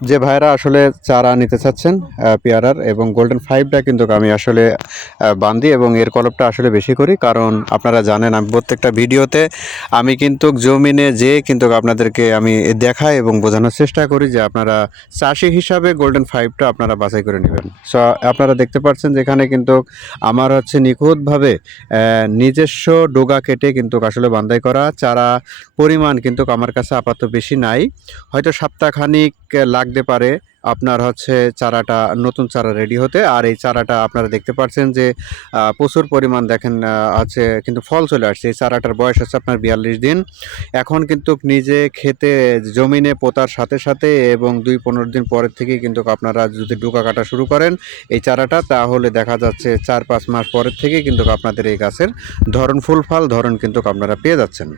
যে ভাইরা আসলে চারা নিতে চাচ্ছেন পেয়ারার এবং গোল্ডেন ফাইভটা কিন্তু আমি আসলে বান্ধি এবং এর কলপটা আসলে বেশি করি। কারণ আপনারা জানেন, আমি প্রত্যেকটা ভিডিওতে আমি কিন্তু জমিনে যে কিন্তু আপনাদেরকে আমি দেখাই এবং বোঝানোর চেষ্টা করি যে আপনারা চাষি হিসাবে গোল্ডেন ফাইভটা আপনারা বাছাই করে নেবেন। সো আপনারা দেখতে পাচ্ছেন যেখানে কিন্তু আমার হচ্ছে নিখুঁতভাবে নিজস্ব ডোগা কেটে কিন্তু আসলে বান্ধাই করা। চারা পরিমাণ কিন্তু আমার কাছে আপাতত বেশি নাই। হয়তো সপ্তাহখানিক লাগতে পারে। আপনার হচ্ছে চারাটা, নতুন চারা রেডি হতে। আর এই চারাটা আপনারা দেখতে পাচ্ছেন যে প্রচুর পরিমাণ দেখেন আছে, কিন্তু ফল চলে আসছে। এই চারাটার বয়স হচ্ছে আপনার বিয়াল্লিশ দিন। এখন কিন্তু নিজে খেতে, জমিনে পোতার সাথে সাথে এবং দুই পনেরো দিন পরের থেকে কিন্তু আপনারা যদি ডুকা কাটা শুরু করেন এই চারাটা, তাহলে দেখা যাচ্ছে চার পাঁচ মাস পরের থেকে কিন্তু আপনাদের এই গাছের ধরন ফুল, ফল ধরন কিন্তু আপনারা পেয়ে যাচ্ছেন।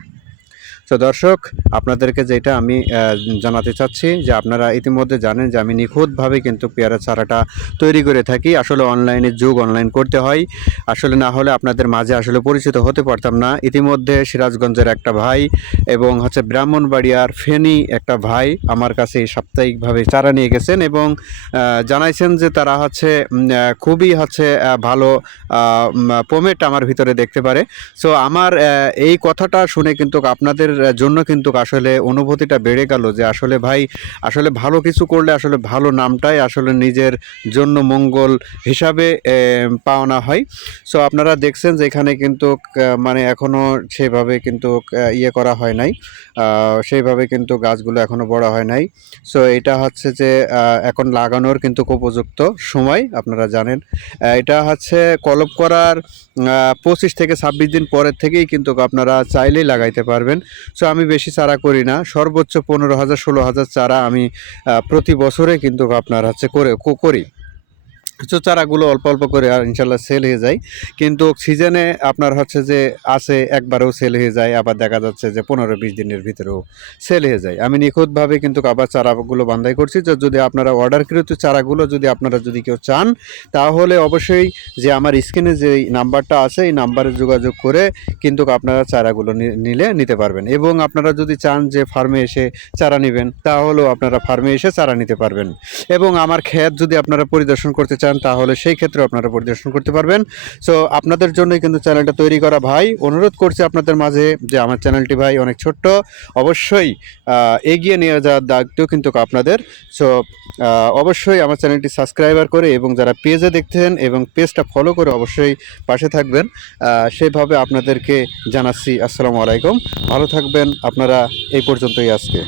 তো দর্শক, আপনাদেরকে যেটা আমি জানাতে চাচ্ছি যে আপনারা ইতিমধ্যে জানেন যে আমি নিখুঁতভাবে কিন্তু পেয়ারা চারাটা তৈরি করে থাকি। আসলে অনলাইনের যুগ অনলাইন করতে হয়। আসলে না হলে আপনাদের মাঝে আসলে পরিচিত হতে পারতাম না। ইতিমধ্যে সিরাজগঞ্জের একটা ভাই এবং হচ্ছে ব্রাহ্মণবাড়িয়ার ফেনী একটা ভাই আমার কাছে সাপ্তাহিকভাবে চারা নিয়ে গেছেন এবং জানাইছেন যে তারা হচ্ছে খুবই হচ্ছে ভালো পোমেট আমার ভিতরে দেখতে পারে। সো আমার এই কথাটা শুনে কিন্তু আপনাদের জন্য কিন্তু আসলে অনুভূতিটা বেড়ে গেল যে আসলে ভাই, আসলে ভালো কিছু করলে আসলে ভালো নামটাই আসলে নিজের জন্য মঙ্গল হিসাবে পাওনা হয়। সো আপনারা দেখছেন যে এখানে কিন্তু মানে এখনও সেভাবে কিন্তু ইয়ে করা হয় নাই। সেইভাবে কিন্তু গাছগুলো এখনও বড় হয় নাই। সো এটা হচ্ছে যে এখন লাগানোর কিন্তু উপযুক্ত সময়, আপনারা জানেন। এটা হচ্ছে কলপ করার পঁচিশ থেকে ছাব্বিশ দিন পরের থেকেই কিন্তু আপনারা চাইলেই লাগাইতে পারবেন। সো আমি বেশি চারা করি না। সর্বোচ্চ পনেরো হাজার, ষোলো হাজার চারা আমি প্রতি বছরে কিন্তু আপনার হচ্ছে করে করি। তো চারাগুলো অল্প অল্প করে আর ইনশাল্লাহ সেল হয়ে যায়। কিন্তু সিজনে আপনার হচ্ছে যে আছে, একবারেও সেল হয়ে যায়, আবার দেখা যাচ্ছে যে পনেরো বিশ দিনের ভিতরেও সেল হয়ে যায়। আমি নিখুঁতভাবে কিন্তু আবার চারাগুলো বান্ধাই করছি। যে যদি আপনারা অর্ডারকৃত চারাগুলো যদি আপনারা যদি কেউ চান, তাহলে অবশ্যই যে আমার স্ক্রিনে যে নাম্বারটা আছে, এই নাম্বারে যোগাযোগ করে কিন্তু আপনারা চারাগুলো নিলে নিতে পারবেন। এবং আপনারা যদি চান যে ফার্মে এসে চারা নেবেন, তাহলেও আপনারা ফার্মে এসে চারা নিতে পারবেন। এবং আমার ক্ষেত যদি আপনারা পরিদর্শন করতে চান তাহলে সেই ক্ষেত্রে আপনারা পরিদর্শন করতে পারবেন। সো আপনাদের জন্যই কিন্তু চ্যানেলটা তৈরি করা ভাই। অনুরোধ করছি আপনাদের মাঝে যে আমার চ্যানেলটি ভাই অনেক ছোট্ট অবশ্যই এগিয়ে নিয়ে যাওয়ার দায়িত্ব কিন্তু আপনাদের। সো অবশ্যই আমার চ্যানেলটি সাবস্ক্রাইবার করে এবং যারা পেজে দেখতেন এবং পেজটা ফলো করে অবশ্যই পাশে থাকবেন। আহ, সেইভাবে আপনাদেরকে জানাচ্ছি। আসসালামু আলাইকুম। ভালো থাকবেন। আপনারা এই পর্যন্তই আজকে।